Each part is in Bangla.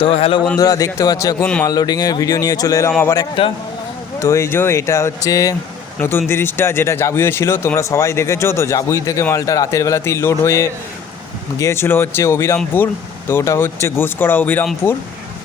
তো হ্যালো বন্ধুরা, দেখতে পাচ্ছ এখন মাল লোডিংয়ের ভিডিও নিয়ে চলে এলাম আবার একটা। তো এই যে এটা হচ্ছে নতুন তিরিশটা, যেটা জাবুইয়ে ছিল, তোমরা সবাই দেখেছ। তো জাবুই থেকে মালটা রাতের বেলাতেই লোড হয়ে গিয়েছিল হচ্ছে অবিরামপুর। তো ওটা হচ্ছে ঘুষকরা অবিরামপুর।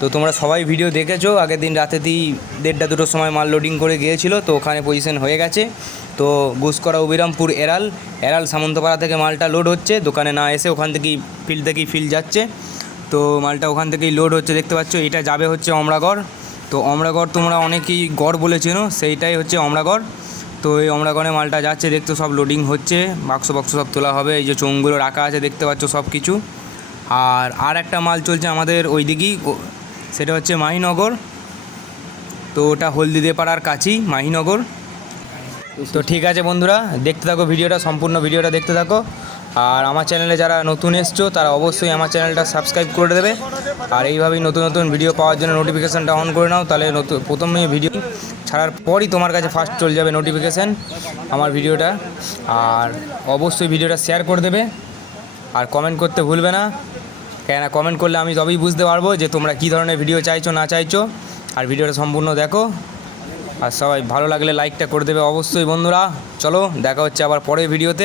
তো তোমরা সবাই ভিডিও দেখেছ, আগের দিন রাতেতেই দেড়টা দুটোর সময় মাল লোডিং করে গিয়েছিল, তো ওখানে পজিশন হয়ে গেছে। তো ঘুষকরা অবিরামপুর এরাল এরাল সামন্তপাড়া থেকে মালটা লোড হচ্ছে, দোকানে না এসে ওখান থেকেই ফিল্ড থেকেই ফিল্ড যাচ্ছে। তো মালটা ওখান থেকেই লোড হচ্ছে, দেখতে পাচ্ছ? এটা যাবে হচ্ছে অমরাগড়। তো অমরাগড় তোমরা অনেকেই গড় বলে চেনো, সেইটাই হচ্ছে অমরাগড়। তো এই অমরাগড়ে মালটা যাচ্ছে দেখতে সব লোডিং হচ্ছে, বাক্স বাক্স সব তোলা হবে, এই যে চোঙগুলো রাখা আছে, দেখতে পাচ্ছ সব কিছু। আর আর একটা মাল চলছে আমাদের ওই দিকেই সেটা হচ্ছে মাহিনগর। তো ওটা হলদিদে পাড়ার কাছেই, মাহিনগর। তো ঠিক আছে বন্ধুরা, দেখতে থাকো, ভিডিওটা, সম্পূর্ণ ভিডিওটা দেখতে থাকো। আর আমার চ্যানেলে যারা নতুন এসছো, তারা অবশ্যই আমার চ্যানেলটা সাবস্ক্রাইব করে দেবে। আর এইভাবেই নতুন নতুন ভিডিও পাওয়ার জন্য নোটিফিকেশানটা অন করে নাও, তাহলে নতুন প্রথমে ভিডিও ছাড়ার পরই তোমার কাছে ফার্স্ট চলে যাবে নোটিফিকেশান আমার ভিডিওটা। আর অবশ্যই ভিডিওটা শেয়ার করে দেবে। আর কমেন্ট করতে ভুলবে না। কেন কমেন্ট করলে আমি তবেই বুঝতে পারব যে তোমরা কী ধরনের ভিডিও চাইছো, না চাইছো। আর ভিডিওটা সম্পূর্ণ দেখো। আর সবাই ভালো লাগলে লাইকটা করে দেবে অবশ্যই বন্ধুরা। চলো, দেখা হচ্ছে আবার পরের ভিডিওতে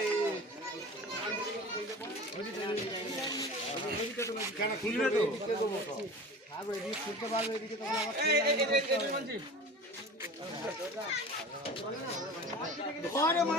কেন খুলবে তো পারবে এদিকে ঘরে মা